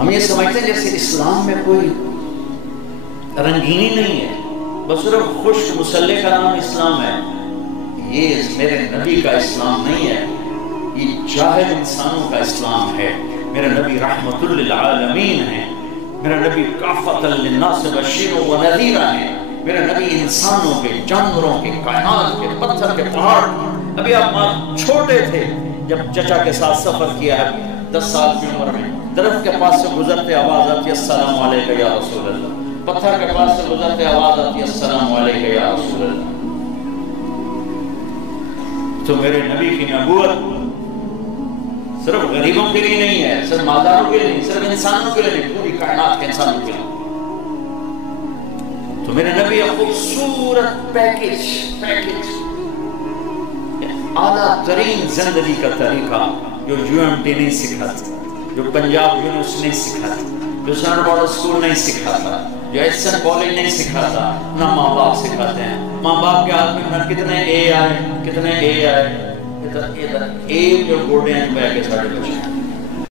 ہم یہ سمجھتے ہیں جیسے اسلام میں کوئی رنگینی نہیں ہے، بس صرف خشک مسلح کا نام اسلام ہے. یہ میرے نبی کا اسلام نہیں ہے، یہ جاہل انسانوں کا اسلام ہے. میرا نبی رحمت للعالمین ہے، میرا نبی کافۃ للناس بشیر و نذیر ہے. میرا نبی انسانوں کے، جانوروں کے، کائنات کے، پتھر کے، پہاڑ. ابھی آپ چھوٹے تھے جب چچا کے ساتھ سفر کیا ہے 10 سال کی عمر میں، درخت کے پاس سے گزرتے آواز آتی ہے السلام علیکم یا رسول اللہ. پتھر کے پاس سے گزرتے آواز آتی ہے السلام علیکم یا رسول اللہ. تو میرے نبی کی نبوت صرف غریبوں کے لیے نہیں ہے، صرف مالداروں کے لیے نہیں، صرف انسانوں کے لیے نہیں، پوری کائنات کے انسانوں کے لیے. تو میرے نبی ایک خوبصورت پیکج اعلیٰ ترین زندگی کا طریقہ جو UMT نہیں سکھاتا، جو پنجاب یونیورسٹی نہیں سکھاتا، جو سینٹرل بورڈ اسکول نہیں سکھاتا، جو ایسن کالج نہیں سکھاتا، نہ ماں باپ سکھاتے ہیں. ماں باپ کے ہاتھ میں کتنے اے آئے، کتنے اے آئے، ادھر اے جو گوڑے ہیں بہ کے ساڑھے بچے.